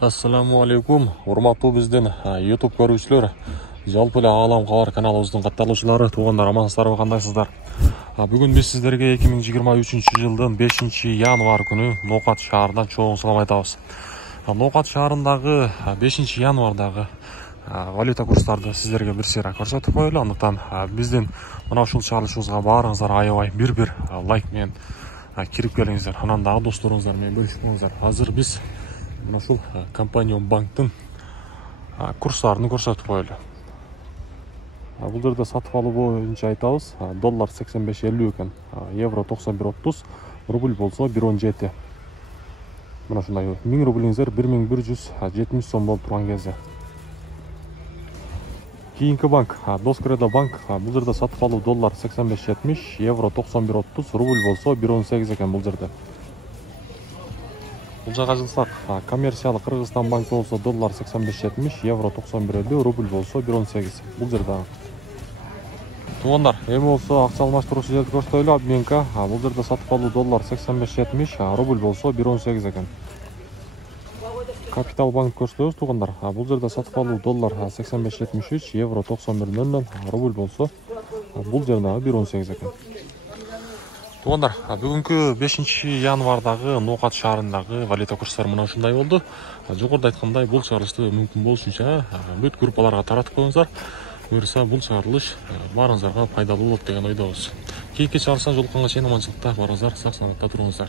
Ассаламу алейкум, урматтуу биздин YouTube көрүүчүлөр, жалпы эле Аалам кабар каналыбыздын катталуучулары, туугандар, амансыздарбы, кандайсыздар? Бүгүн биз сиздерге 2023 жылдын 5-январь күнү Ноокат шаарынан чоң салам айтабыз. Ноокат шаарындагы 5-январдагы валюта курстарды сиздерге бир сыйра көрсөтүп коелу. Андыктан биздин мына ушул чыгарылышыбызга баарыңыздар аябай бир лайк менен кирип келиңиздер. Анан дагы досторуңуздар менен бөлүшүп коюңуздар. Азыр биз ушул компания банктын курстарын көрсөтүп коелу. Бул жерде сатып алуу боюнча айтабыз. Доллар 85.50 экен, евро 91.30, рубль болсо 1.17. Мына ушундай 1000 рублиңиздер 1170 сом болуп турган кезде. Кийинки банк Доскредо банк. Бул жерде сатып алуу доллар 85.70, евро 91.30, рубль болсо 1.18 экен бул жерде. Бул жака жылсак, коммерциялык Кыргызстан банк болсо доллар 85.70, евро 91.50, рубль болсо 1.18. Бул жерде. Туугандар, эми болсо акча алмаштыруучу жерди көрсөтөлү. Обменка. Бул жерде сатып алуу доллар 85.70, рубль болсо 1.18 экен. Капитал банк көрсөтөбүз, туугандар. Бул жерде сатып алуу доллар 85.73, евро 91.00, рубль болсо бул жерде 1.18 экен. Туугандар, бүгүнкү 5-январдагы Ноокат шаарындагы валюта курстары мына ушундай болду. Жогоруда айткандай, бул чыгарылышты мүмкүн болушунча бүт группаларга таратып коюңуздар. Буюрса бул чыгарылыш баарыңыздарга пайдалуу болот деген ойдобуз. Кийинки чыгарылыштан жолукканга чейин аманчылыкта барыңыздар, сак саламатта туруңуздар.